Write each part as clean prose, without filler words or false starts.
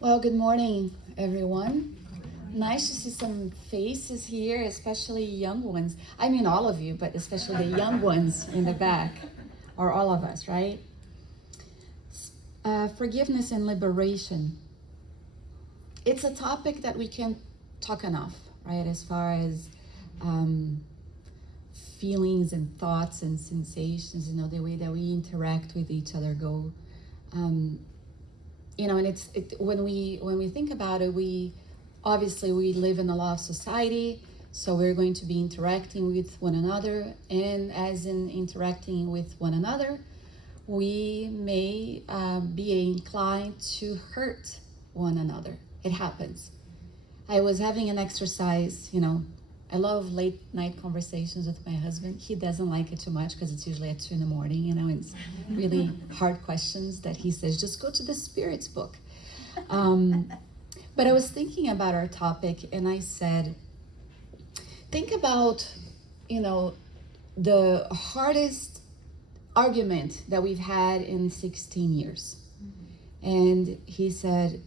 Well, good morning, everyone. Nice to see some faces here, especially young ones. I mean, all of you, but especially the young ones in the back, or all of us, right? Forgiveness and liberation. It's a topic that we can't talk enough, right? As far as feelings and thoughts and sensations, the way that we interact with each other go. And when we think about it, we live in a law of society, so we're going to be interacting with one another, and as in interacting with one another, we may be inclined to hurt one another. It happens. I was having an exercise, I love late night conversations with my husband. He doesn't like it too much because it's usually at 2 a.m, it's really hard questions that he says, just go to the spirits book. But I was thinking about our topic and I said, think about, the hardest argument that we've had in 16 years. And he said,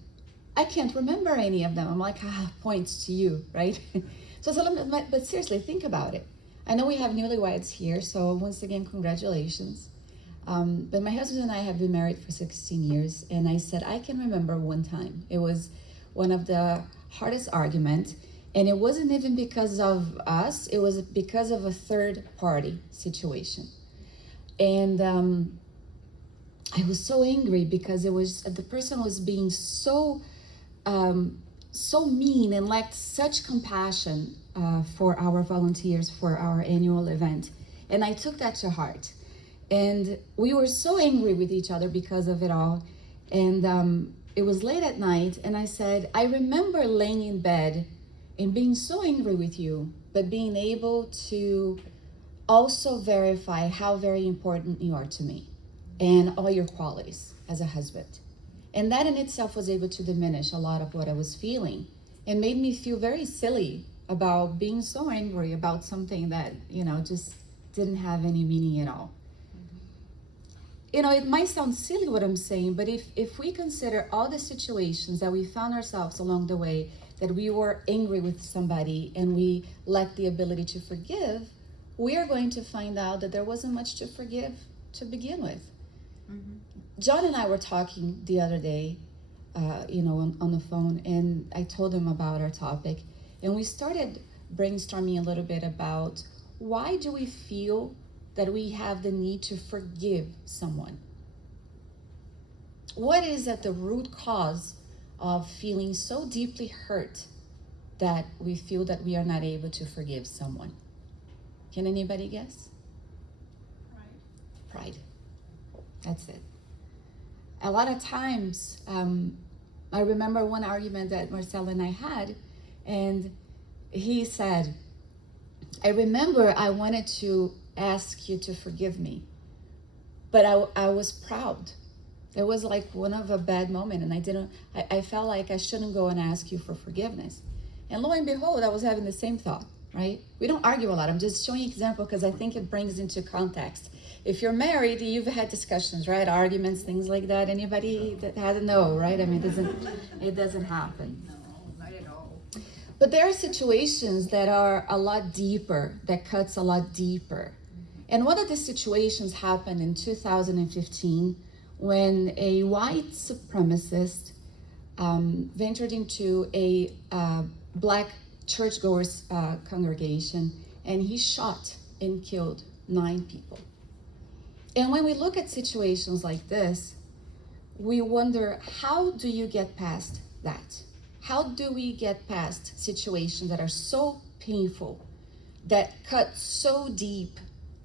I can't remember any of them. I'm like, points to you, right? So I said, but seriously, think about it. I know we have newlyweds here, so once again, congratulations. But my husband and I have been married for 16 years, and I said, I can remember one time. It was one of the hardest arguments, and it wasn't even because of us, it was because of a third party situation. And I was so angry because the person was being so mean and lacked such compassion for our volunteers for our annual event. And I took that to heart. And we were so angry with each other because of it all. And it was late at night, and I said, I remember laying in bed and being so angry with you, but being able to also verify how very important you are to me and all your qualities as a husband. And that in itself was able to diminish a lot of what I was feeling and made me feel very silly about being so angry about something that, just didn't have any meaning at all. It might sound silly what I'm saying, but if we consider all the situations that we found ourselves along the way, that we were angry with somebody and we lacked the ability to forgive, we are going to find out that there wasn't much to forgive to begin with. Mm-hmm. John and I were talking the other day, on the phone, and I told him about our topic, and we started brainstorming a little bit about why do we feel that we have the need to forgive someone? What is at the root cause of feeling so deeply hurt that we feel that we are not able to forgive someone? Can anybody guess? Pride. That's it. A lot of times, I remember one argument that Marcel and I had, and he said, I remember I wanted to ask you to forgive me, but I was proud. It was like one of a bad moment, and I felt like I shouldn't go and ask you for forgiveness. And lo and behold, I was having the same thought, right? We don't argue a lot. I'm just showing you an example because I think it brings into context. If you're married, you've had discussions, right? Arguments, things like that. Anybody that had a no, right? I mean, it doesn't happen. No, not at all. But there are situations that are a lot deeper, that cuts a lot deeper. And one of the situations happened in 2015 when a white supremacist ventured into a black churchgoers congregation, and he shot and killed 9 people. And when we look at situations like this, we wonder, how do you get past that? How do we get past situations that are so painful, that cut so deep,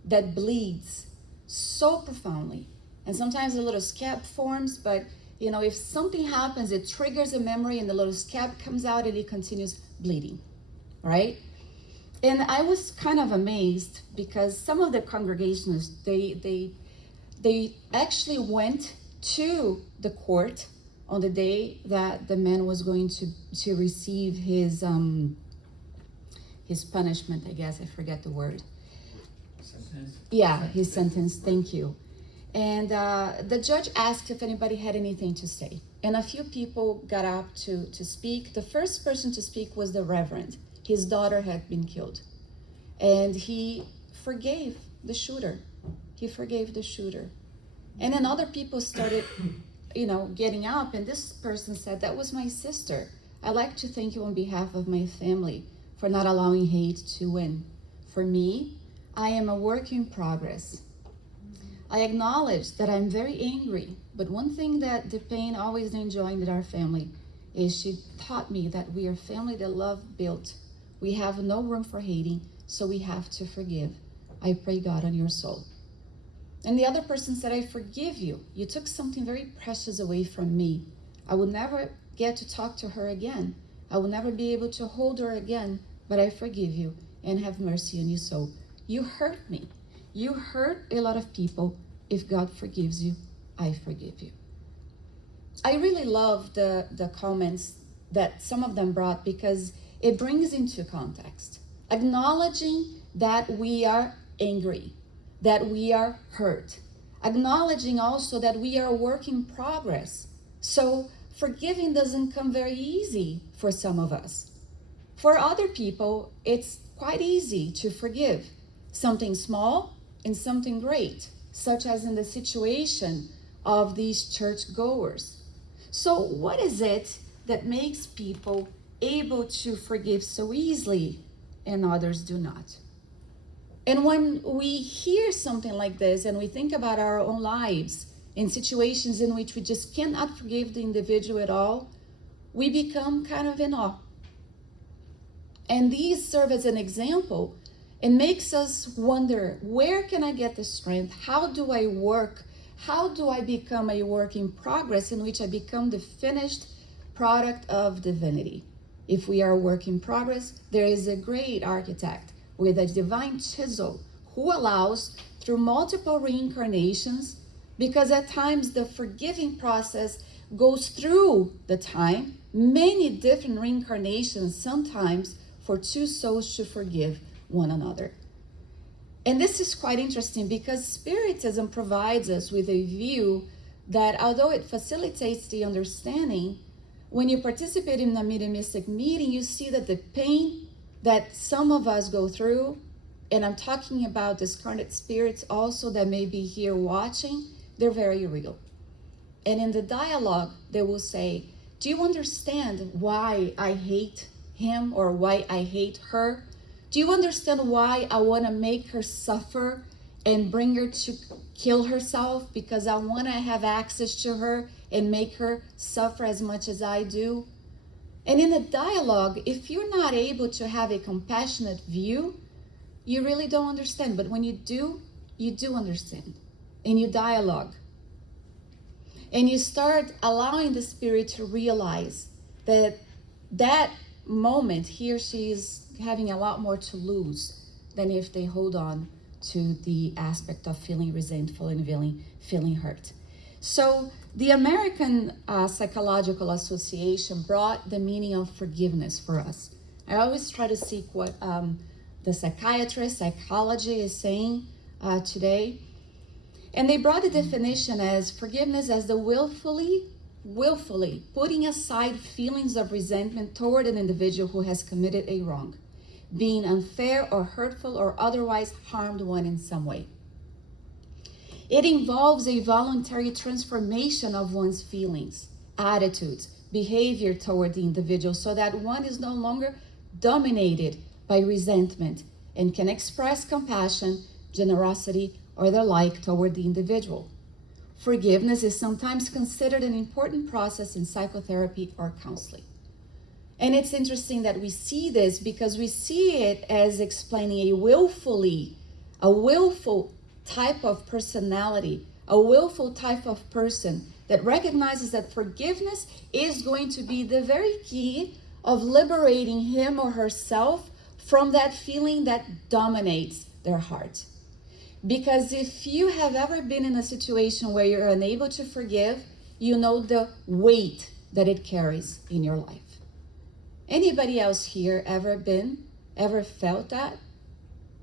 that bleeds so profoundly? And sometimes a little scab forms, but if something happens, it triggers a memory and the little scab comes out and it continues bleeding, right? And I was kind of amazed because some of the congregationists, they actually went to the court on the day that the man was going to receive his punishment, I guess, I forget the word. Sentence. Yeah, his sentence, thank you. And the judge asked if anybody had anything to say. and a few people got up to speak. The first person to speak was the Reverend. His daughter had been killed. And he forgave the shooter. He forgave the shooter. And then other people started, getting up, and this person said, that was my sister. I'd like to thank you on behalf of my family for not allowing hate to win. For me, I am a work in progress. I acknowledge that I'm very angry, but one thing that the pain always enjoyed in our family is she taught me that we are family that love built. We have no room for hating, so we have to forgive. I pray God on your soul. And the other person said, I forgive you. You took something very precious away from me. I will never get to talk to her again. I will never be able to hold her again, but I forgive you and have mercy on your soul. You hurt me. You hurt a lot of people. If God forgives you, I forgive you. I really love the comments that some of them brought because it brings into context. Acknowledging that we are angry, that we are hurt. Acknowledging also that we are a work in progress. So forgiving doesn't come very easy for some of us. For other people, it's quite easy to forgive something small and something great, such as in the situation of these churchgoers. So what is it that makes people able to forgive so easily and others do not? And when we hear something like this and we think about our own lives in situations in which we just cannot forgive the individual at all, we become kind of in awe. And these serve as an example and makes us wonder, where can I get the strength? How do I work? How do I become a work in progress in which I become the finished product of divinity? If we are a work in progress, there is a great architect with a divine chisel who allows through multiple reincarnations, because at times the forgiving process goes through the time, many different reincarnations, sometimes for two souls to forgive one another. And this is quite interesting because Spiritism provides us with a view that although it facilitates the understanding, when you participate in a mediumistic meeting, you see that the pain that some of us go through, and I'm talking about discarnate spirits also that may be here watching, they're very real. And in the dialogue, they will say, do you understand why I hate him or why I hate her? Do you understand why I want to make her suffer and bring her to kill herself because I want to have access to her and make her suffer as much as I do? And in a dialogue, if you're not able to have a compassionate view, you really don't understand. But when you do understand. And you dialogue. And you start allowing the spirit to realize that that moment he or she is having a lot more to lose than if they hold on to the aspect of feeling resentful and feeling hurt. So the American Psychological Association brought the meaning of forgiveness for us. I always try to seek what the psychology is saying today. And they brought the definition as forgiveness as the willfully putting aside feelings of resentment toward an individual who has committed a wrong, being unfair or hurtful or otherwise harmed one in some way. It involves a voluntary transformation of one's feelings, attitudes, behavior toward the individual so that one is no longer dominated by resentment and can express compassion, generosity, or the like toward the individual. Forgiveness is sometimes considered an important process in psychotherapy or counseling. And it's interesting that we see this because we see it as explaining a willful type of personality, a willful type of person that recognizes that forgiveness is going to be the very key of liberating him or herself from that feeling that dominates their heart. Because if you have ever been in a situation where you're unable to forgive, you know the weight that it carries in your life. Anybody else here ever felt that?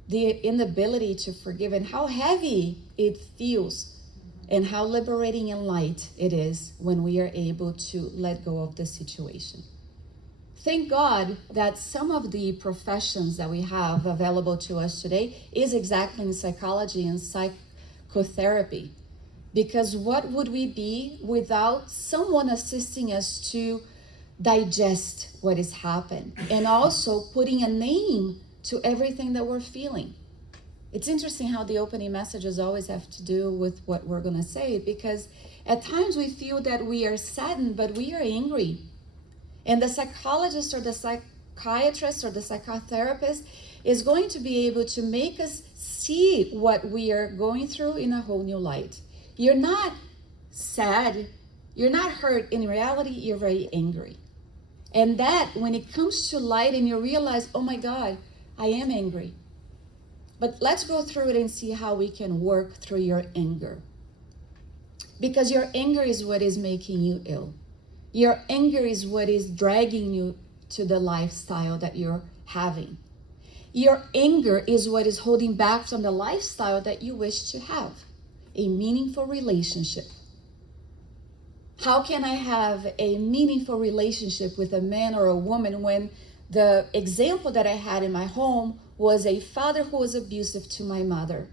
The inability to forgive and how heavy it feels and how liberating and light it is when we are able to let go of the situation. Thank God that some of the professions that we have available to us today is exactly in psychology and psychotherapy. Because what would we be without someone assisting us to digest what has happened and also putting a name to everything that we're feeling? It's interesting how the opening messages always have to do with what we're going to say, because at times we feel that we are saddened, but we are angry. And the psychologist or the psychiatrist or the psychotherapist is going to be able to make us see what we are going through in a whole new light. You're not sad, you're not hurt. In reality, you're very angry. And that, when it comes to light and you realize, oh my God, I am angry. But let's go through it and see how we can work through your anger. Because your anger is what is making you ill. Your anger is what is dragging you to the lifestyle that you're having. Your anger is what is holding back from the lifestyle that you wish to have. A meaningful relationship. How can I have a meaningful relationship with a man or a woman when the example that I had in my home was a father who was abusive to my mother,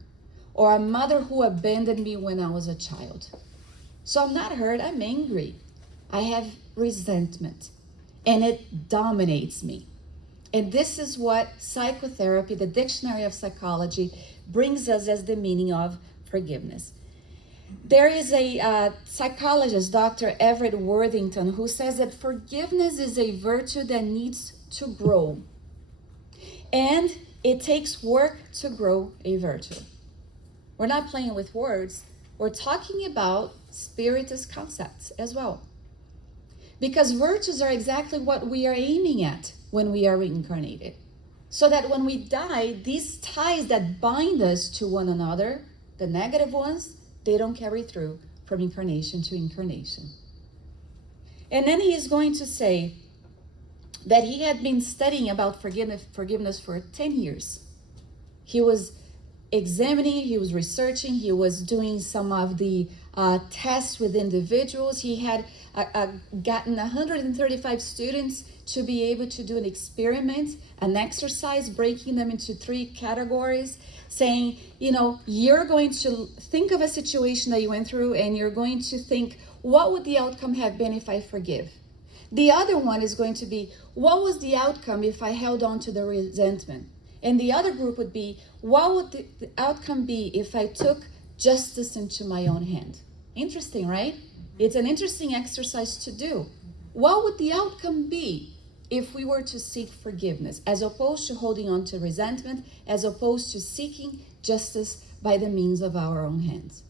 or a mother who abandoned me when I was a child? So I'm not hurt, I'm angry. I have resentment, and it dominates me. And this is what psychotherapy, the dictionary of psychology, brings us as the meaning of forgiveness. There is a psychologist, Dr. Everett Worthington, who says that forgiveness is a virtue that needs to grow. And it takes work to grow a virtue. We're not playing with words. We're talking about spiritist concepts as well. Because virtues are exactly what we are aiming at when we are reincarnated. So that when we die, these ties that bind us to one another, the negative ones, they don't carry through from incarnation to incarnation. And then he is going to say that he had been studying about forgiveness for 10 years. He was examining, he was researching, he was doing some of the tests with individuals. He had gotten 135 students to be able to do an experiment, an exercise, breaking them into 3 categories, saying, you're going to think of a situation that you went through and you're going to think, what would the outcome have been if I forgive? The other one is going to be, what was the outcome if I held on to the resentment? And the other group would be, what would the outcome be if I took justice into my own hand? Interesting, right? It's an interesting exercise to do. What would the outcome be if we were to seek forgiveness, as opposed to holding on to resentment, as opposed to seeking justice by the means of our own hands?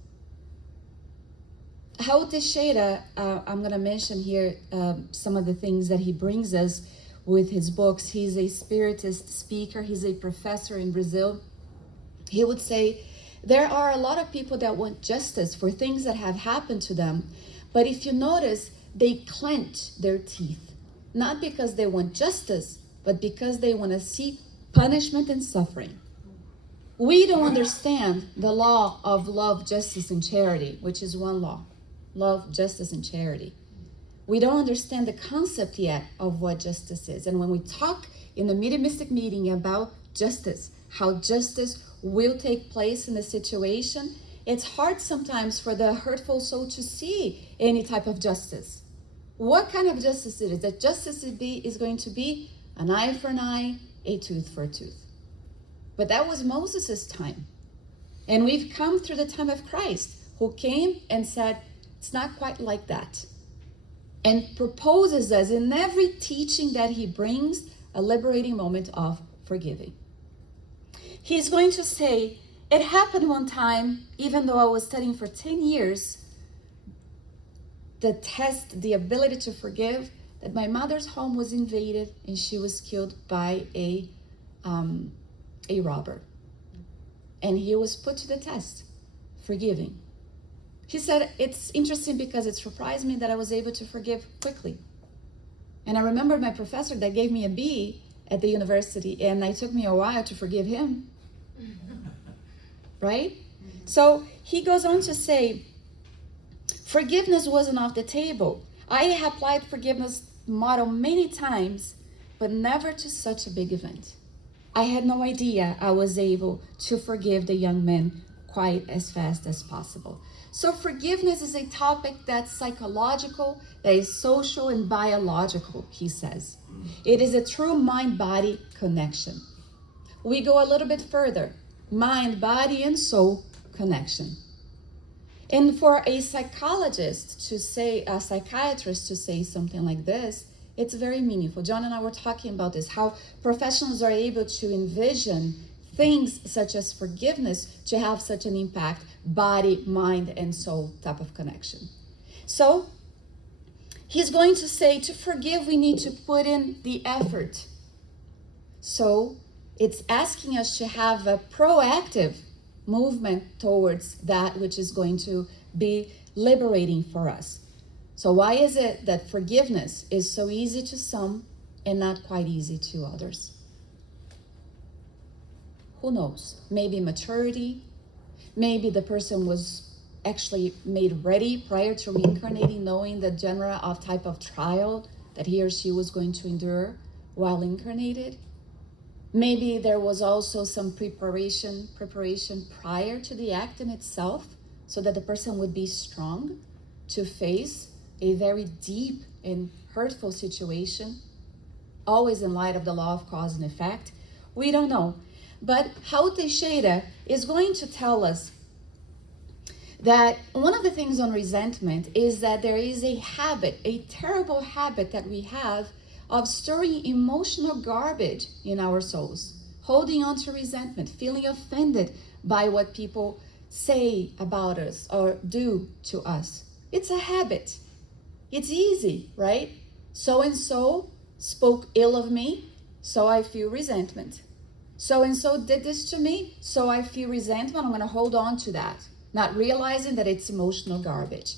Raul Teixeira, I'm going to mention here some of the things that he brings us with his books. He's a spiritist speaker. He's a professor in Brazil. He would say, there are a lot of people that want justice for things that have happened to them. But if you notice, they clench their teeth. Not because they want justice, but because they want to see punishment and suffering. We don't understand the law of love, justice, and charity, which is one law. Love, justice, and charity. We don't understand the concept yet of what justice is. And when we talk in the mediumistic meeting about justice, how justice will take place in the situation, it's hard sometimes for the hurtful soul to see any type of justice. What kind of justice it is? That justice is going to be an eye for an eye, a tooth for a tooth. But that was Moses' time. And we've come through the time of Christ, who came and said, it's not quite like that. And proposes us in every teaching that he brings a liberating moment of forgiving. He's going to say, it happened one time, even though I was studying for 10 years, the ability to forgive, that my mother's home was invaded and she was killed by a robber. And he was put to the test, forgiving. He said, it's interesting because it surprised me that I was able to forgive quickly. And I remember my professor that gave me a B at the university, and it took me a while to forgive him. Right? So he goes on to say Forgiveness wasn't off the table. I applied forgiveness model many times, but never to such a big event. I had no idea I was able to forgive the young man quite as fast as possible. So forgiveness is a topic that's psychological, that is social and biological, he says. It is a true mind-body connection. We go a little bit further. Mind, body, and soul connection. And for a psychologist to say, a psychiatrist to say something like this, it's very meaningful. John and I were talking about this, how professionals are able to envision things such as forgiveness to have such an impact, body, mind, and soul type of connection. So he's going to say to forgive, we need to put in the effort. So it's asking us to have a proactive movement towards that which is going to be liberating for us. So why is it that forgiveness is so easy to some and not quite easy to others? Who knows? Maybe maturity. Maybe the person was actually made ready prior to reincarnating, knowing the genre of type of trial that he or she was going to endure while incarnated. Maybe there was also some preparation prior to the act in itself, so that the person would be strong to face a very deep and hurtful situation, always in light of the law of cause and effect. We don't know. But Raul Teixeira is going to tell us that one of the things on resentment is that there is a habit, a terrible habit that we have of storing emotional garbage in our souls, holding on to resentment, feeling offended by what people say about us or do to us. It's a habit. It's easy, right? So-and-so spoke ill of me, so I feel resentment. So-and-so did this to me, so I feel resentment. I'm going to hold on to that, not realizing that it's emotional garbage.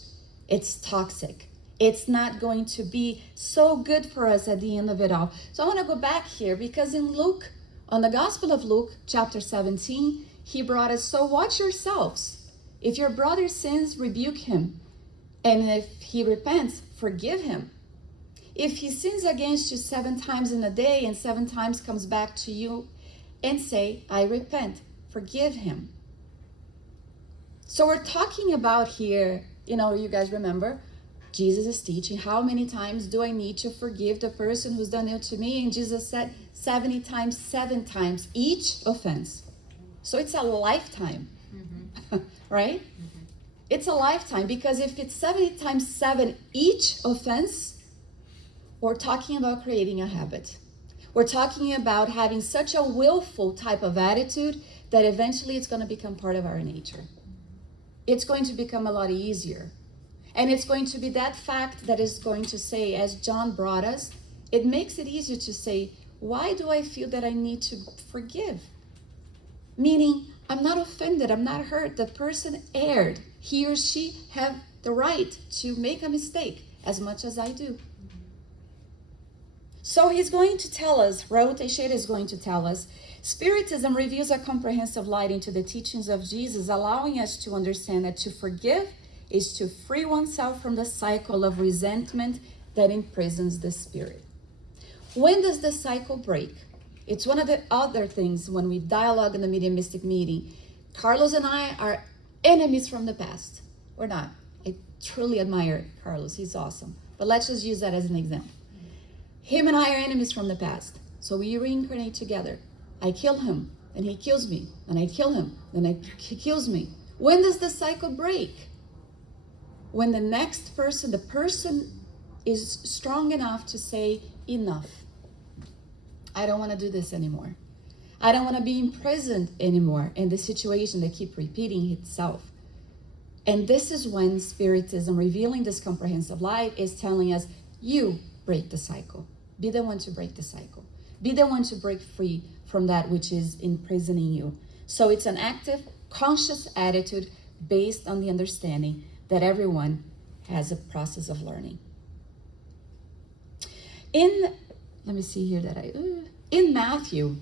It's toxic. It's not going to be so good for us at the end of it all. So I want to go back here because in Luke, on the Gospel of Luke, chapter 17, he brought us, so watch yourselves. If your brother sins, rebuke him. And if he repents, forgive him. If he sins against you 7 times in a day and 7 times comes back to you and say, I repent, forgive him. So we're talking about here, you guys remember, Jesus is teaching, how many times do I need to forgive the person who's done ill to me? And Jesus said 70 times, 7 times each offense. So it's a lifetime, right? It's a lifetime, because if it's 70 times 7 each offense, we're talking about creating a habit. We're talking about having such a willful type of attitude that eventually it's going to become part of our nature. It's going to become a lot easier. And it's going to be that fact that is going to say, as John brought us, it makes it easier to say, why do I feel that I need to forgive? Meaning, I'm not offended, I'm not hurt. The person erred. He or she have the right to make a mistake as much as I do. So he's going to tell us, Raul Teixeira is going to tell us, Spiritism reveals a comprehensive light into the teachings of Jesus, allowing us to understand that to forgive is to free oneself from the cycle of resentment that imprisons the spirit. When does the cycle break? It's one of the other things when we dialogue in the Medium Mystic meeting. Carlos and I are enemies from the past. We're not. I truly admire Carlos. He's awesome. But let's just use that as an example. Him and I are enemies from the past. So we reincarnate together. I kill him, and he kills me. And I kill him, and he kills me. When does the cycle break? When the next person, the person is strong enough to say, enough. I don't want to do this anymore. I don't want to be imprisoned anymore in the situation that keeps repeating itself. And this is when Spiritism, revealing this comprehensive light, is telling us, you break the cycle. Be the one to break the cycle. Be the one to break free from that which is imprisoning you. So it's an active, conscious attitude based on the understanding that everyone has a process of learning. In Matthew,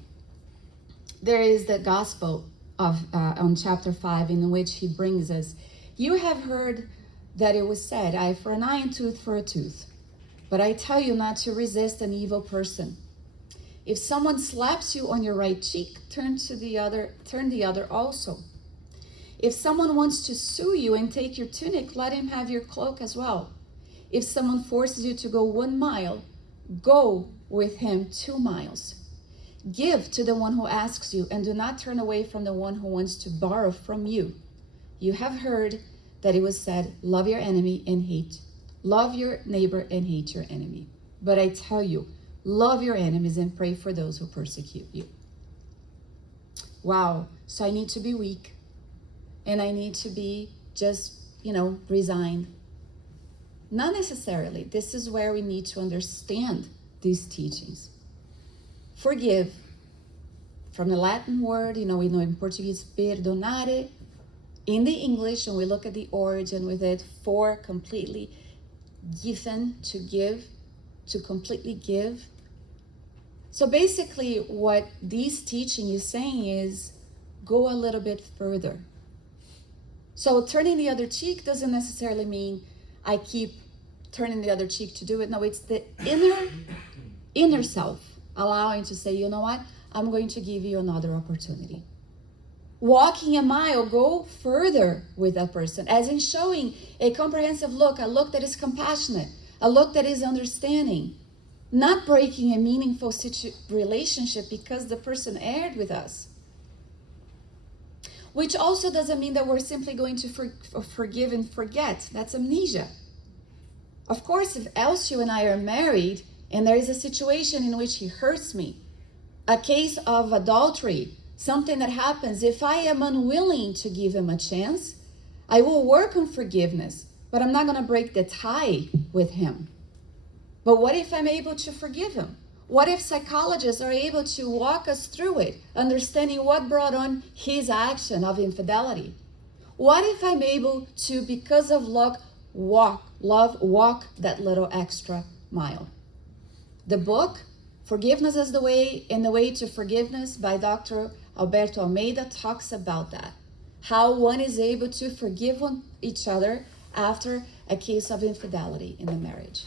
there is the gospel of on chapter 5 in which he brings us, you have heard that it was said, eye for an eye and tooth for a tooth. But I tell you not to resist an evil person. If someone slaps you on your right cheek, turn the other also. If someone wants to sue you and take your tunic, let him have your cloak as well. If someone forces you to go 1 mile, go with him 2 miles. Give to the one who asks you, and do not turn away from the one who wants to borrow from you. You have heard that it was said, love your neighbor and hate your enemy. But I tell you, love your enemies and pray for those who persecute you. Wow, so I need to be weak. And I need to be just, resigned. Not necessarily. This is where we need to understand these teachings. Forgive. From the Latin word, we know in Portuguese, perdonare. In the English, when we look at the origin with it, for completely given, to give, to completely give. So basically what these teaching is saying is go a little bit further. So turning the other cheek doesn't necessarily mean I keep turning the other cheek to do it. No, it's the inner self allowing to say, you know what? I'm going to give you another opportunity. Walking a mile, go further with that person, as in showing a comprehensive look, a look that is compassionate, a look that is understanding, not breaking a meaningful relationship because the person erred with us. Which also doesn't mean that we're simply going to forgive and forget. That's amnesia. Of course, if Elcio and I are married and there is a situation in which he hurts me, a case of adultery, something that happens, if I am unwilling to give him a chance, I will work on forgiveness, but I'm not going to break the tie with him. But what if I'm able to forgive him? What if psychologists are able to walk us through it, understanding what brought on his action of infidelity? What if I'm able to, because of love, walk that little extra mile? The book, Forgiveness is the Way, and the Way to Forgiveness by Dr. Alberto Almeida talks about that. How one is able to forgive each other after a case of infidelity in the marriage.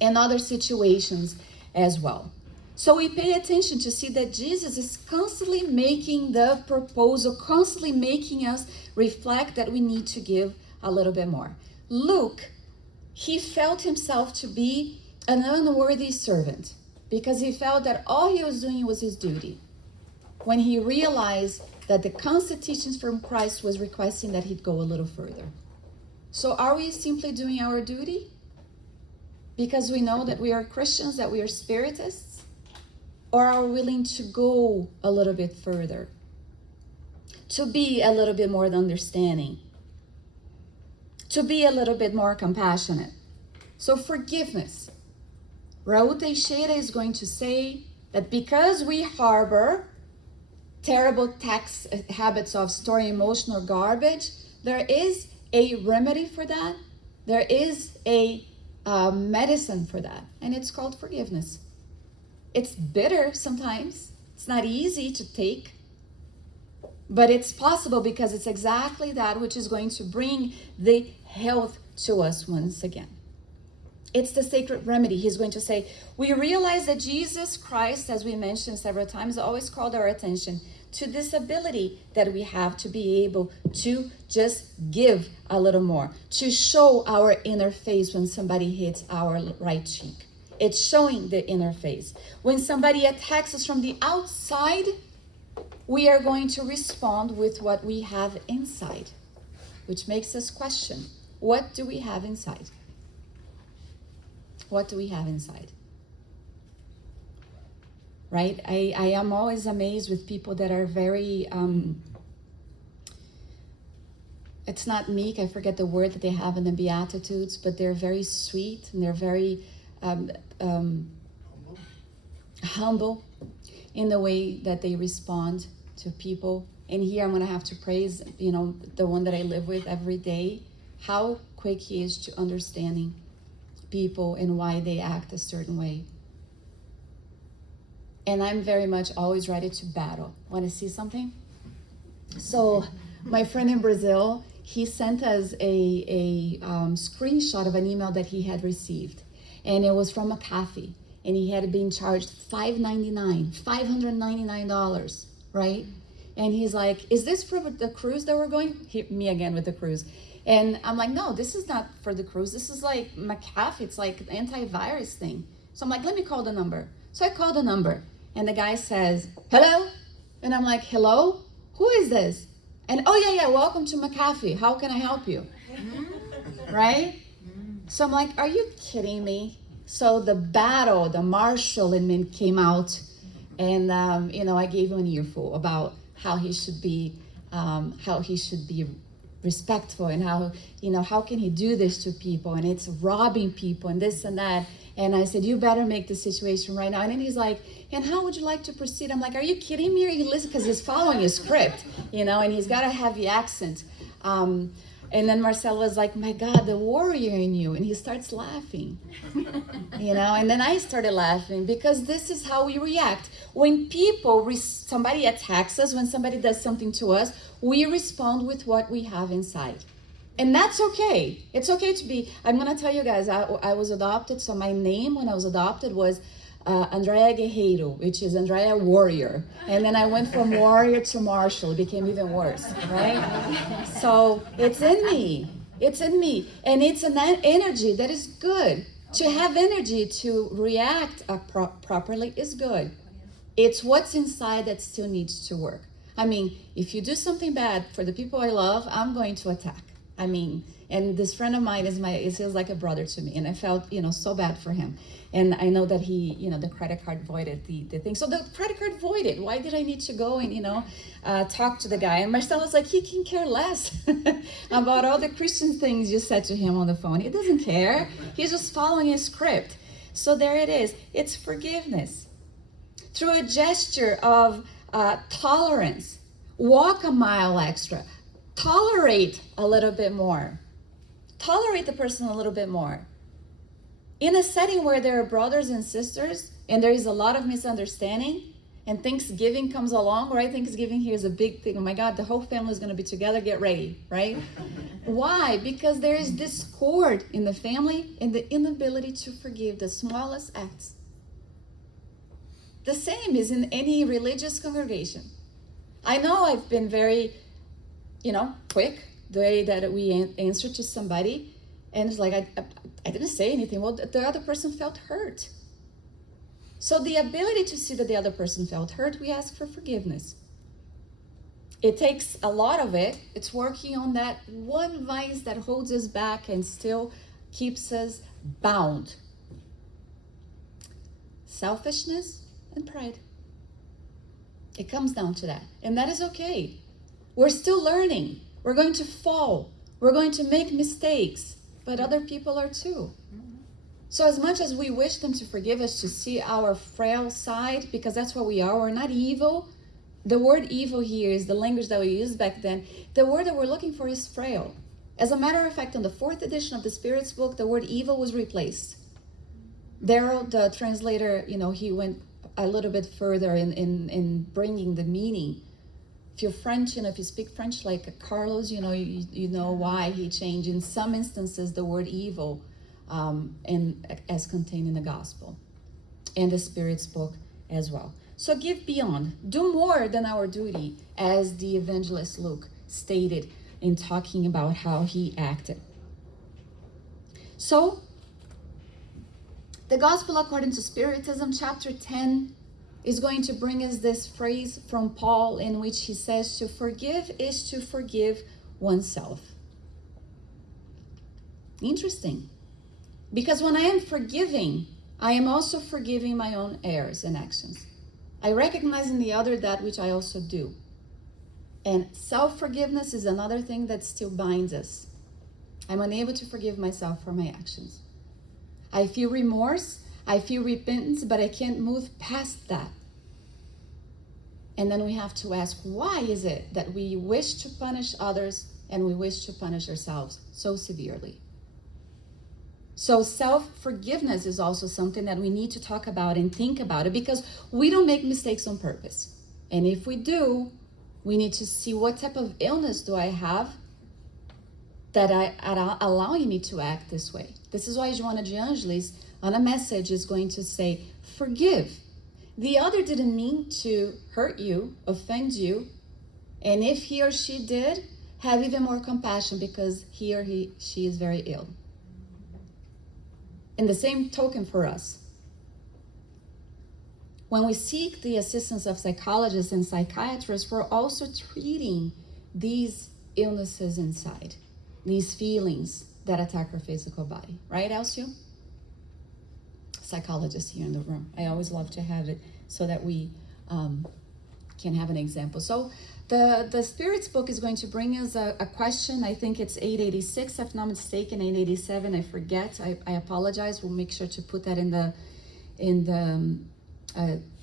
And other situations as well. So we pay attention to see that Jesus is constantly making the proposal, constantly making us reflect that we need to give a little bit more. Luke, he felt himself to be an unworthy servant because he felt that all he was doing was his duty. When he realized that the constant teachings from Christ was requesting that he'd go a little further. So are we simply doing our duty? Because we know that we are Christians, that we are spiritists? Or are we willing to go a little bit further? To be a little bit more understanding? To be a little bit more compassionate? So forgiveness. Raul Teixeira is going to say that because we harbor terrible habits of storing emotional garbage, there is a remedy for that. There is a medicine for that, and it's called forgiveness. It's bitter sometimes. It's not easy to take, but it's possible because it's exactly that which is going to bring the health to us once again. It's the sacred remedy. He's going to say, we realize that Jesus Christ, as we mentioned several times, always called our attention to this ability that we have to be able to just give a little more, to show our inner face when somebody hits our right cheek. It's showing the inner face. When somebody attacks us from the outside, we are going to respond with what we have inside, which makes us question, what do we have inside? What do we have inside? Right? I am always amazed with people that are very, it's not meek, I forget the word that they have in the Beatitudes, but they're very sweet and they're very humble in the way that they respond to people. And here I'm going to have to praise, the one that I live with every day, how quick he is to understanding people and why they act a certain way. And I'm very much always ready to battle. Want to see something? So my friend in Brazil, he sent us a screenshot of an email that he had received. And it was from a cafe. And he had been charged $599, right? And he's like, is this for the cruise that we're going? Me again with the cruise. And I'm like, no, this is not for the cruise. This is like McAfee. It's like an antivirus thing. So I'm like, let me call the number. So I called the number. And the guy says, hello? And I'm like, hello? Who is this? And, oh, yeah, welcome to McAfee. How can I help you? Right? So I'm like, are you kidding me? So the Marshall in me came out. And, I gave him an earful about how he should be respectful and how can he do this to people, and it's robbing people and this and that. And I said, you better make the situation right now. And then he's like, and how would you like to proceed? I'm like, are you kidding me? Or you listen, because he's following a script, and he's got a heavy accent. And then Marcel was like, my God, the warrior in you. And he starts laughing, and then I started laughing, because this is how we react. When somebody attacks us, when somebody does something to us, we respond with what we have inside. And that's okay. It's okay to be, I'm going to tell you guys, I was adopted. So my name when I was adopted was Andreia Guerreiro, which is Andreia Warrior. And then I went from warrior to marshal. It became even worse, right? So it's in me. It's in me. And it's an energy that is good. To have energy to react properly is good. It's what's inside that still needs to work. I mean, if you do something bad for the people I love, I'm going to attack. I mean, and this friend of mine feels like a brother to me, and I felt, so bad for him. And I know that he, the credit card voided the thing. So the credit card voided. Why did I need to go and, talk to the guy? And Marcelo's like, he can care less about all the Christian things you said to him on the phone. He doesn't care. He's just following a script. So there it is. It's forgiveness. Through a gesture of tolerance, walk a mile extra. Tolerate a little bit more. Tolerate the person a little bit more. In a setting where there are brothers and sisters and there is a lot of misunderstanding and Thanksgiving comes along, right? Thanksgiving here is a big thing. Oh my God, the whole family is going to be together. Get ready, right? Why? Because there is discord in the family and the inability to forgive the smallest acts. The same is in any religious congregation. I know I've been very quick, the way that we answer to somebody, and it's like, I didn't say anything. Well, the other person felt hurt. So the ability to see that the other person felt hurt, we ask for forgiveness. It takes a lot of it. It's working on that one vice that holds us back and still keeps us bound. Selfishness and pride. It comes down to that. And that is okay. We're still learning. We're going to fall. We're going to make mistakes, but other people are too. So as much as we wish them to forgive us, to see our frail side, because that's what we are, we're not evil. The word evil here is the language that we used back then. The word that we're looking for is frail. As a matter of fact, on the 4th edition of the Spirit's book, the word evil was replaced. Daryl, the translator, he went a little bit further in bringing the meaning. If you're French, if you speak French like Carlos, you know why he changed in some instances the word evil as contained in the gospel and the Spirit's book as well. So give beyond, do more than our duty, as the evangelist Luke stated in talking about how he acted. So the Gospel according to Spiritism, chapter 10, is going to bring us this phrase from Paul in which he says to forgive is to forgive oneself. Interesting. Because when I am forgiving, I am also forgiving my own errors and actions. I recognize in the other that which I also do. And self-forgiveness is another thing that still binds us. I'm unable to forgive myself for my actions. I feel remorse, I feel repentance, but I can't move past that. And then we have to ask, why is it that we wish to punish others and we wish to punish ourselves so severely? So self-forgiveness is also something that we need to talk about and think about it, because we don't make mistakes on purpose. And if we do, we need to see what type of illness do I have that are allowing me to act this way. This is why Joana de Angelis on a message is going to say, forgive. The other didn't mean to hurt you, offend you. And if he or she did, have even more compassion because she is very ill. And the same token for us. When we seek the assistance of psychologists and psychiatrists, we're also treating these illnesses inside, these feelings that attack our physical body. Right, Elcio? Psychologist here in the room. I always love to have it so that we can have an example. So the Spirits book is going to bring us a question. I think it's 886, if not mistaken, 887. I forget. I apologize. We'll make sure to put that in the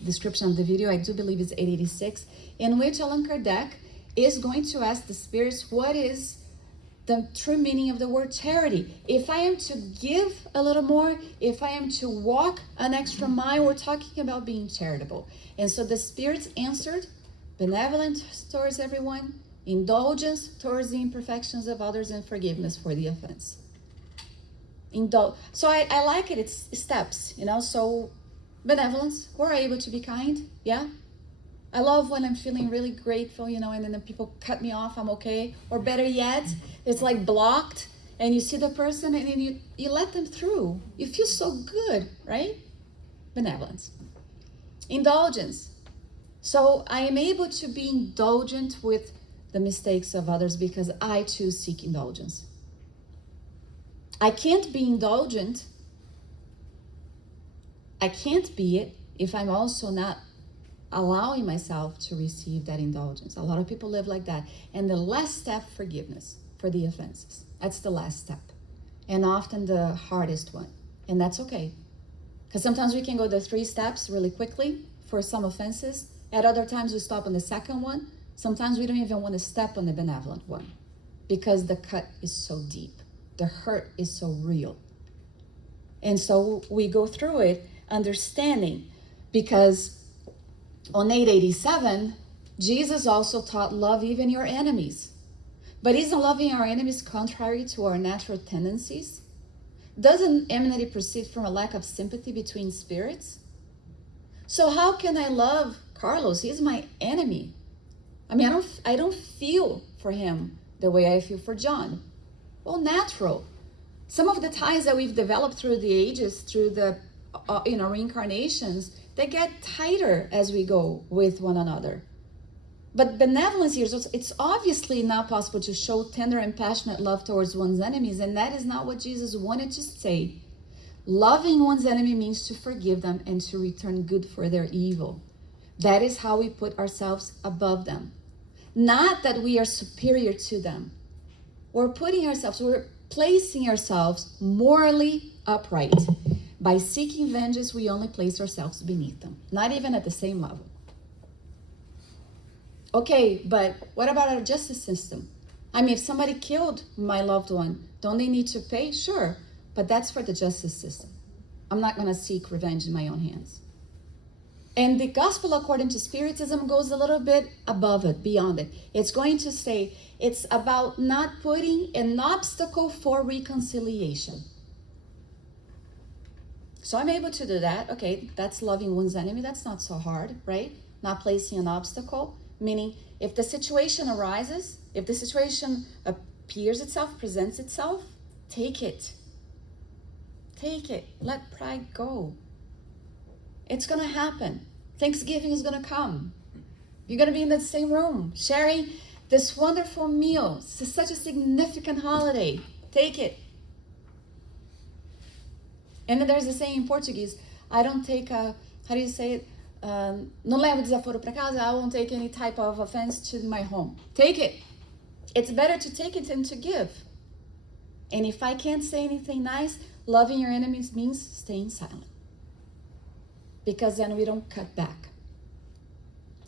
description of the video. I do believe it's 886, in which Allan Kardec is going to ask the spirits, what is the true meaning of the word charity? If I am to give a little more, if I am to walk an extra mile, we're talking about being charitable. And so the spirits answered, benevolent towards everyone, indulgence towards the imperfections of others, and forgiveness for the offense. So I like it. It's steps, so benevolence, we're able to be kind, yeah? I love when I'm feeling really grateful, and then the people cut me off, I'm okay. Or better yet, it's like blocked, and you see the person, and then you let them through. You feel so good, right? Benevolence. Indulgence. So I am able to be indulgent with the mistakes of others because I too seek indulgence. I can't be indulgent. I can't be it if I'm also not allowing myself to receive that indulgence. A lot of people live like that. And the last step, forgiveness for the offenses. That's the last step. And often the hardest one. And that's okay. Because sometimes we can go the 3 steps really quickly for some offenses. At other times we stop on the second one. Sometimes we don't even want to step on the benevolent one because the cut is so deep. The hurt is so real. And so we go through it understanding, because on 887, Jesus also taught love even your enemies. But isn't loving our enemies contrary to our natural tendencies? Doesn't enmity proceed from a lack of sympathy between spirits? So how can I love Carlos? He's my enemy. I mean, I don't feel for him the way I feel for John. Well, natural. Some of the ties that we've developed through the ages, through the reincarnations, they get tighter as we go with one another. But benevolence here, it's obviously not possible to show tender and passionate love towards one's enemies, and that is not what Jesus wanted to say. Loving one's enemy means to forgive them and to return good for their evil. That is how we put ourselves above them. Not that we are superior to them. We're placing ourselves morally upright. By seeking vengeance, we only place ourselves beneath them, not even at the same level. Okay, but what about our justice system? I mean, if somebody killed my loved one, don't they need to pay? Sure, but that's for the justice system. I'm not going to seek revenge in my own hands. And the gospel according to Spiritism goes a little bit above it, beyond it. It's going to say it's about not putting an obstacle for reconciliation. So I'm able to do that. Okay, that's loving one's enemy. That's not so hard, right? Not placing an obstacle. Meaning, if the situation arises, if the situation appears itself, presents itself, take it. Take it. Let pride go. It's going to happen. Thanksgiving is going to come. You're going to be in the same room, sharing this wonderful meal. This is such a significant holiday. Take it. And then there's a saying in Portuguese, I don't take how do you say it? Não levo desaforo para casa. I won't take any type of offense to my home. Take it. It's better to take it than to give. And if I can't say anything nice, loving your enemies means staying silent. Because then we don't cut back.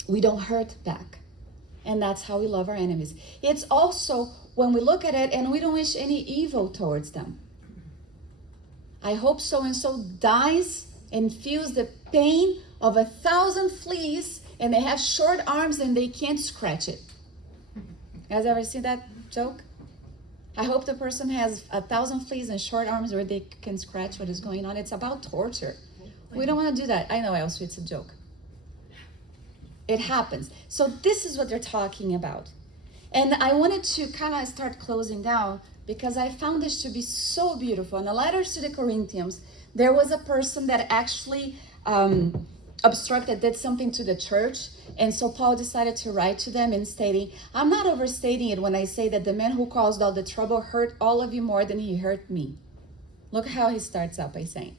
We don't hurt back. And that's how we love our enemies. It's also when we look at it and we don't wish any evil towards them. I hope so-and-so dies and feels the pain of 1,000 fleas and they have short arms and they can't scratch it. You guys ever see that joke? I hope the person has 1,000 fleas and short arms where they can scratch what is going on. It's about torture. We don't want to do that. I know, Elsie, it's a joke. It happens. So this is what they're talking about. And I wanted to kind of start closing down because I found this to be so beautiful. In the letters to the Corinthians, there was a person that actually obstructed, did something to the church. And so Paul decided to write to them and stating, I'm not overstating it when I say that the man who caused all the trouble hurt all of you more than he hurt me. Look how he starts out by saying,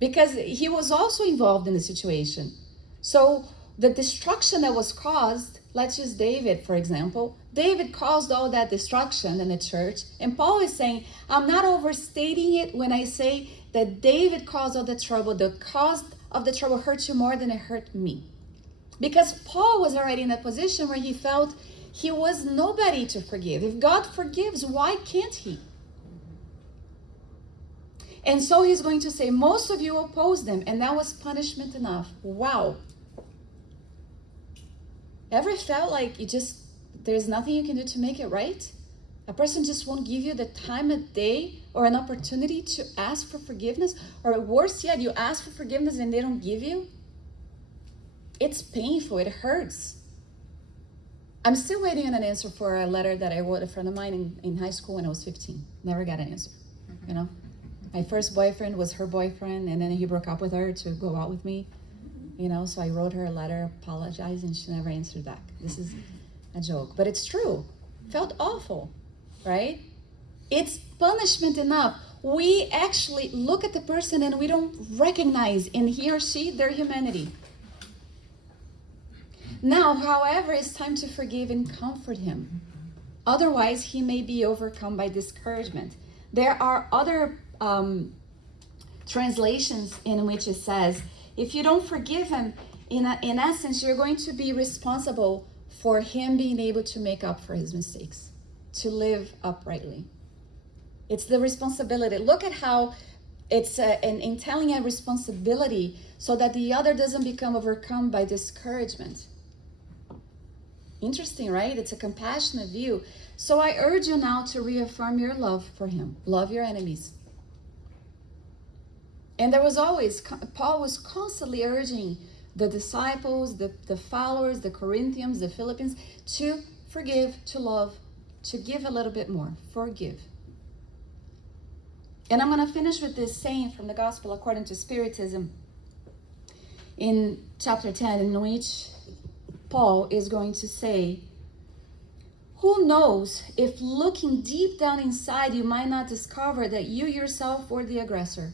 because he was also involved in the situation. So the destruction that was caused, let's use David, for example. David caused all that destruction in the church. And Paul is saying, I'm not overstating it when I say that David caused all the trouble. The cause of the trouble hurt you more than it hurt me. Because Paul was already in a position where he felt he was nobody to forgive. If God forgives, why can't he? And so he's going to say, most of you opposed them, and that was punishment enough. Wow. Ever felt like there's nothing you can do to make it right? A person just won't give you the time of day or an opportunity to ask for forgiveness? Or worse yet, you ask for forgiveness and they don't give you? It's painful, it hurts. I'm still waiting on an answer for a letter that I wrote a friend of mine in high school when I was 15. Never got an answer, you know? My first boyfriend was her boyfriend, and then he broke up with her to go out with me, you know? So I wrote her a letter apologizing, she never answered back. This is a joke, but it's true. Felt awful, right? It's punishment enough. We actually look at the person and we don't recognize in he or she their humanity. Now, however, it's time to forgive and comfort him. Otherwise, he may be overcome by discouragement. There are other translations in which it says, if you don't forgive him, in essence, you're going to be responsible for him being able to make up for his mistakes, to live uprightly. It's the responsibility. Look at how it's in telling a responsibility so that the other doesn't become overcome by discouragement. Interesting, right? It's a compassionate view. So I urge you now to reaffirm your love for him. Love your enemies. And Paul was constantly urging the disciples, the followers, the Corinthians, the Philippians, to forgive, to love, to give a little bit more. Forgive. And I'm going to finish with this saying from the Gospel according to Spiritism in chapter 10, in which Paul is going to say, who knows if looking deep down inside you might not discover that you yourself were the aggressor?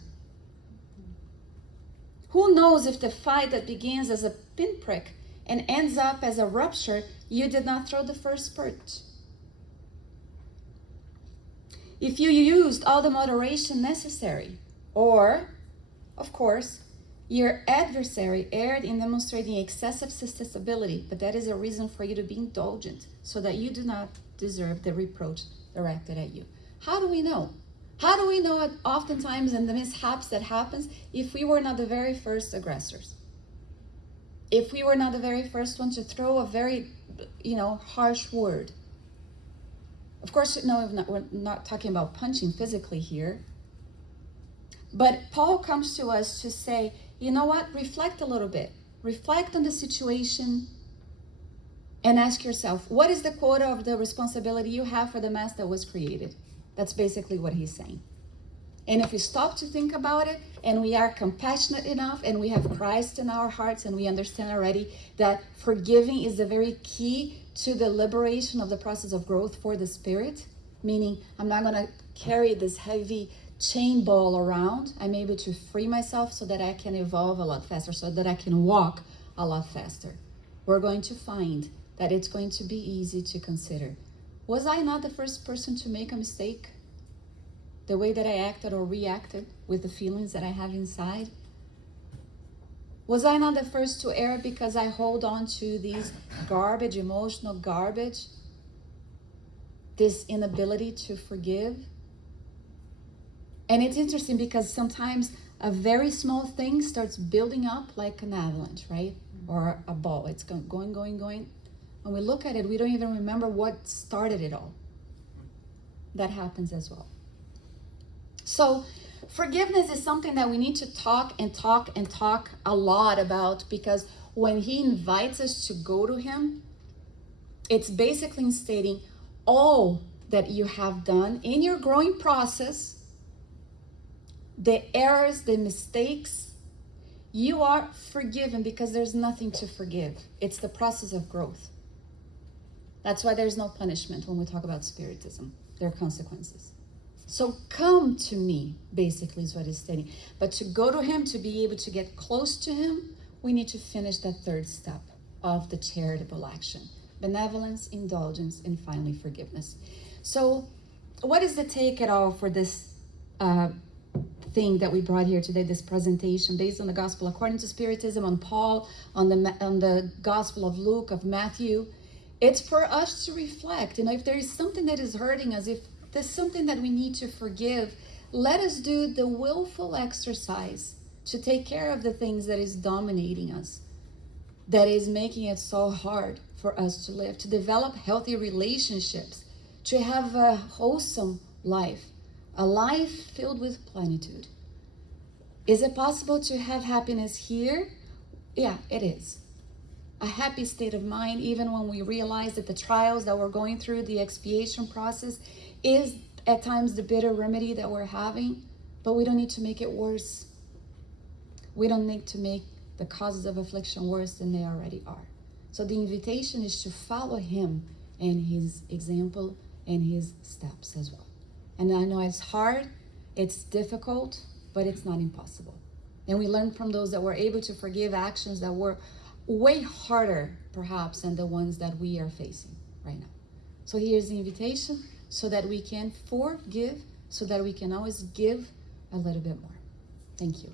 Who knows if the fight that begins as a pinprick and ends up as a rupture, you did not throw the first spurt? If you used all the moderation necessary, or, of course, your adversary erred in demonstrating excessive susceptibility, but that is a reason for you to be indulgent, so that you do not deserve the reproach directed at you. How do we know? How do we know it oftentimes in the mishaps that happens if we were not the very first aggressors? If we were not the very first one to throw a very, harsh word? Of course, no, we're not talking about punching physically here. But Paul comes to us to say, you know what? Reflect a little bit. Reflect on the situation and ask yourself, what is the quota of the responsibility you have for the mess that was created? That's basically what he's saying. And if we stop to think about it, and we are compassionate enough, and we have Christ in our hearts, and we understand already that forgiving is the very key to the liberation of the process of growth for the spirit, meaning I'm not going to carry this heavy chain ball around. I'm able to free myself so that I can evolve a lot faster, so that I can walk a lot faster. We're going to find that it's going to be easy to consider, was I not the first person to make a mistake? The way that I acted or reacted with the feelings that I have inside? Was I not the first to err because I hold on to these garbage, emotional garbage? This inability to forgive? And it's interesting because sometimes a very small thing starts building up like an avalanche, right? Or a ball. It's going. When we look at it, we don't even remember what started it all. that happens as well. So forgiveness is something that we need to talk and talk and talk a lot about, because when he invites us to go to him, it's basically stating all that you have done in your growing process, the errors, the mistakes, you are forgiven because there's nothing to forgive. It's the process of growth. That's why there's no punishment when we talk about spiritism. There are consequences. So come to me, basically is what it's stating. But to go to him, to be able to get close to him, we need to finish that third step of the charitable action. Benevolence, indulgence, and finally forgiveness. So what is the take at all for this thing that we brought here today, this presentation based on the gospel according to spiritism, on Paul, on the gospel of Luke, of Matthew? It's for us to reflect. If there is something that is hurting us, if there's something that we need to forgive, let us do the willful exercise to take care of the things that is dominating us, that is making it so hard for us to live, to develop healthy relationships, to have a wholesome life, a life filled with plenitude. Is it possible to have happiness here? Yeah, it is. A happy state of mind, even when we realize that the trials that we're going through, the expiation process, is at times the bitter remedy that we're having, but we don't need to make it worse. We don't need to make the causes of affliction worse than they already are. So the invitation is to follow him and his example and his steps as well. And I know it's hard, it's difficult, but it's not impossible. And we learn from those that were able to forgive actions that were way harder, perhaps, than the ones that we are facing right now. So here's the invitation, so that we can forgive, so that we can always give a little bit more. Thank you.